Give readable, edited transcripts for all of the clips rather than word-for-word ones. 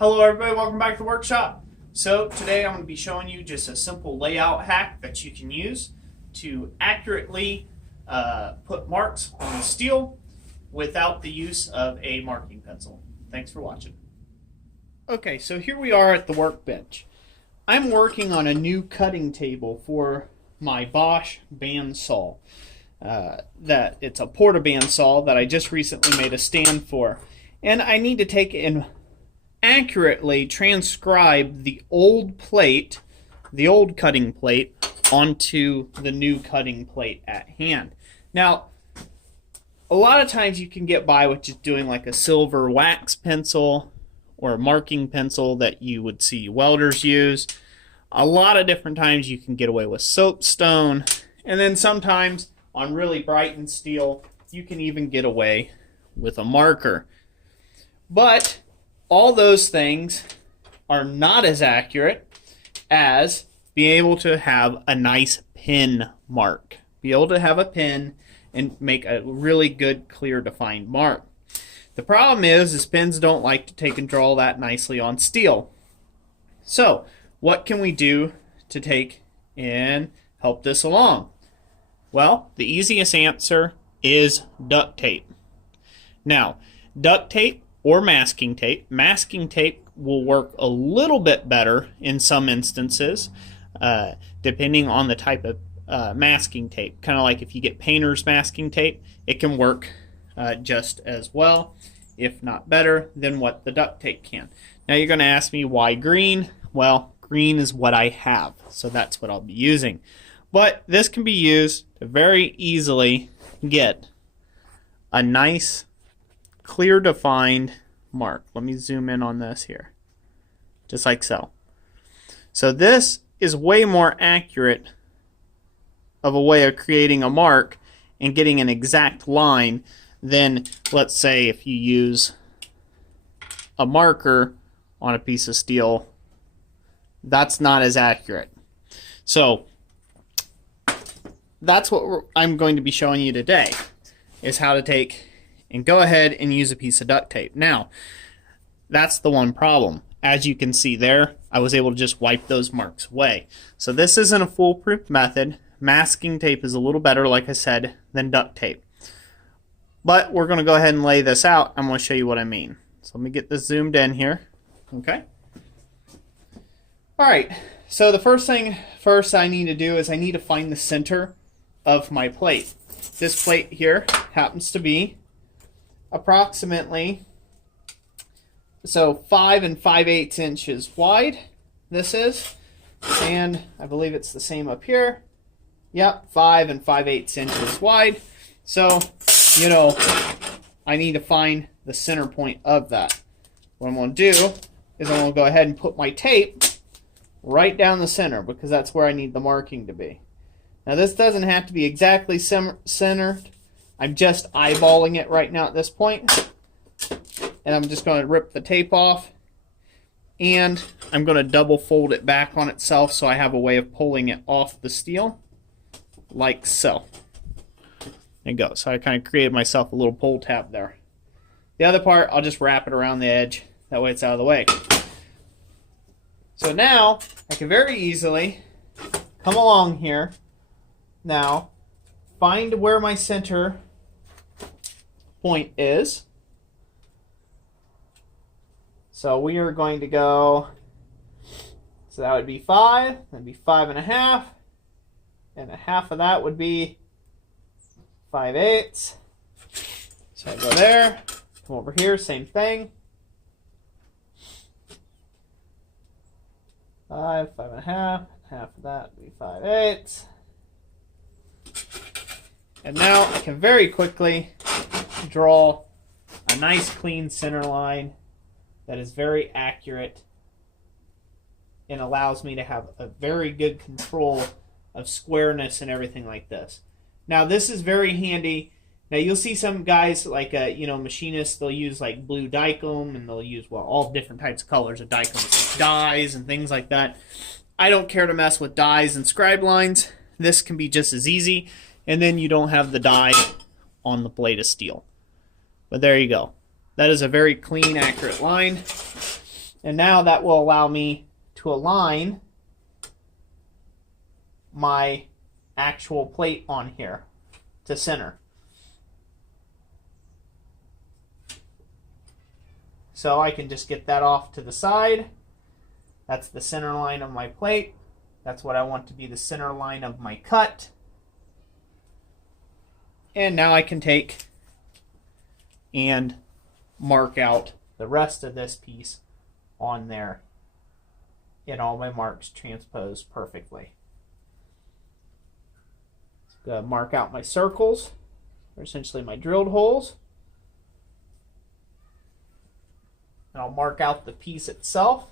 Hello everybody, welcome back to the workshop. So today I'm going to be showing you just a simple layout hack that you can use to accurately put marks on the steel without the use of a marking pencil. Thanks for watching. Okay, so here we are at the workbench. I'm working on a new cutting table for my Bosch bandsaw. That it's a porta bandsaw that I just recently made a stand for. And I need to take and accurately transcribe the old plate, the old cutting plate, onto the new cutting plate at hand. Now, a lot of times you can get by with just doing like a silver wax pencil or a marking pencil that you would see welders use. A lot of different times you can get away with soapstone, and then sometimes on really brightened steel you can even get away with a marker. But all those things are not as accurate as being able to have a nice pin mark. Be able to have a pin and make a really good, clear, defined mark. The problem is pins don't like to take and draw that nicely on steel. So, what can we do to take and help this along? Well, the easiest answer is duct tape. Now, duct tape or masking tape. Masking tape will work a little bit better in some instances, depending on the type of masking tape. Kind of like if you get painter's masking tape, it can work just as well, if not better, than what the duct tape can. Now you're going to ask me why green? Well, green is what I have, so that's what I'll be using. But this can be used to very easily get a nice clear defined mark. Let me zoom in on this here. Just like so. So this is way more accurate of a way of creating a mark and getting an exact line than, let's say, if you use a marker on a piece of steel. That's not as accurate. So that's what I'm going to be showing you today, is how to take and go ahead and use a piece of duct tape. Now, that's the one problem. As you can see there, I was able to just wipe those marks away. So this isn't a foolproof method. Masking tape is a little better, like I said, than duct tape. But we're going to go ahead and lay this out. I'm going to show you what I mean. So let me get this zoomed in here. Okay. Alright, so the first thing I need to do is I need to find the center of my plate. This plate here happens to be approximately 5 5/8 inches wide. This is, and I believe it's the same up here. Yep, 5 5/8 inches wide. So, you know, I need to find the center point of that. What I'm going to do is I'm going to go ahead and put my tape right down the center, because that's where I need the marking to be. Now this doesn't have to be exactly centered. I'm just eyeballing it right now at this point. And I'm just going to rip the tape off. And I'm going to double fold it back on itself so I have a way of pulling it off the steel. Like so. There you go. So I kind of created myself a little pull tab there. The other part, I'll just wrap it around the edge. That way it's out of the way. So now, I can very easily come along here. Now, find where my center point is. So we are going to go, so that would be 5, that'd be 5 1/2, and a half of that would be 5/8. So I go there, come over here, same thing. 5, 5 1/2, half of that would be 5/8. And now I can very quickly draw a nice clean center line that is very accurate and allows me to have a very good control of squareness and everything like this. Now this is very handy. Now you'll see some guys like machinists, they'll use like blue Dykem, and they'll use all different types of colors of Dykem, dyes and things like that. I don't care to mess with dyes and scribe lines. This can be just as easy, and then you don't have the dye on the blade of steel. But there you go. That is a very clean, accurate line. And now that will allow me to align my actual plate on here to center. So I can just get that off to the side. That's the center line of my plate. That's what I want to be the center line of my cut. And now I can take and mark out the rest of this piece on there, and all my marks transpose perfectly. So I'm going to mark out my circles, or essentially my drilled holes. And I'll mark out the piece itself.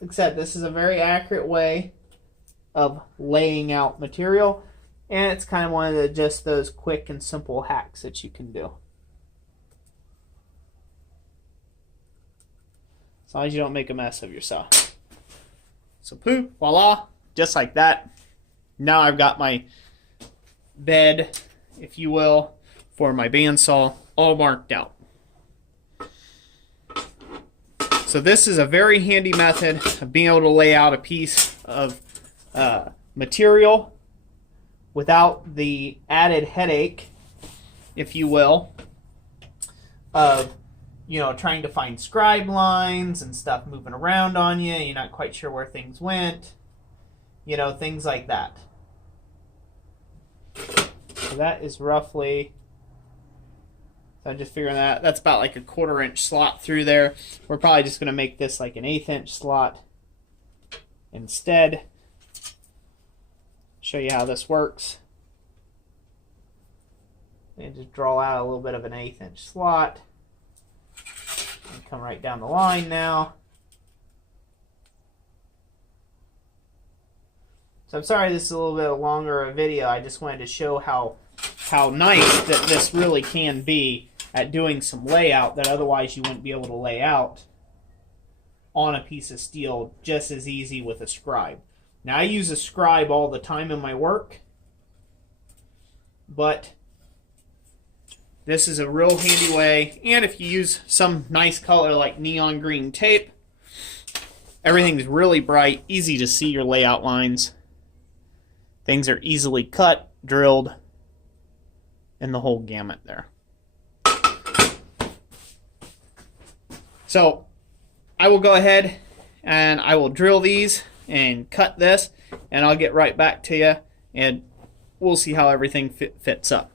Like I said, this is a very accurate way of laying out material, and it's kind of one of just those quick and simple hacks that you can do. As long as you don't make a mess of yourself. So poof, voila, just like that. Now I've got my bed, if you will, for my bandsaw all marked out. So this is a very handy method of being able to lay out a piece of material without the added headache, if you will, of trying to find scribe lines and stuff moving around on you. You're not quite sure where things went, things like that. So that is roughly, so I'm just figuring that's about like a 1/4 inch slot through there. We're probably just going to make this like an 1/8 inch slot instead. Show you how this works. And just draw out a little bit of an 1/8 inch slot. And come right down the line now. So I'm sorry this is a little bit longer of a video. I just wanted to show how nice that this really can be at doing some layout that otherwise you wouldn't be able to lay out on a piece of steel just as easy with a scribe. Now I use a scribe all the time in my work, but this is a real handy way, and if you use some nice color like neon green tape, everything's really bright, easy to see your layout lines. Things are easily cut, drilled, and the whole gamut there. So I will go ahead and I will drill these and cut this, and I'll get right back to you, and we'll see how everything fits up.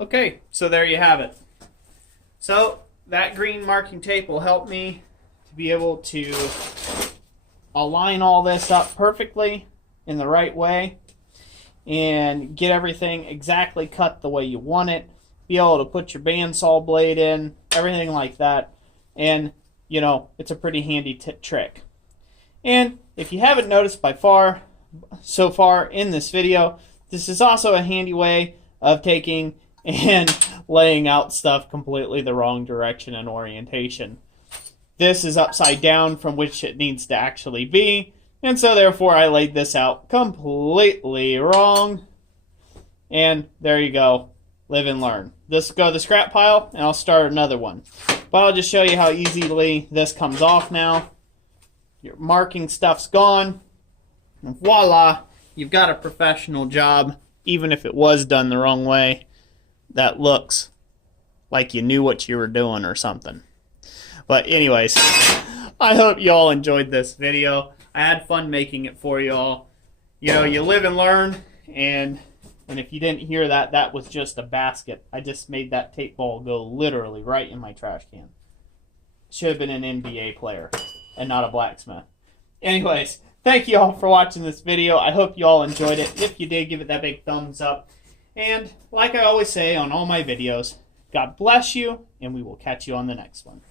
Okay, so there you have it. So that green marking tape will help me to be able to align all this up perfectly in the right way and get everything exactly cut the way you want it. Be able to put your bandsaw blade in, everything like that. And, it's a pretty handy trick. And if you haven't noticed so far in this video, this is also a handy way of taking and laying out stuff completely the wrong direction and orientation. This is upside down from which it needs to actually be, and so therefore I laid this out completely wrong. And there you go. Live and learn. This will go to the scrap pile, and I'll start another one. But I'll just show you how easily this comes off now. Your marking stuff's gone, and voila, you've got a professional job, even if it was done the wrong way. That looks like you knew what you were doing or something. But anyways, I hope you all enjoyed this video. I had fun making it for you all. You live and learn, and if you didn't hear that, that was just a basket. I just made that tape ball go literally right in my trash can. Should have been an NBA player and not a blacksmith. Anyways, thank you all for watching this video. I hope you all enjoyed it. If you did, give it that big thumbs up. And like I always say on all my videos, God bless you, and we will catch you on the next one.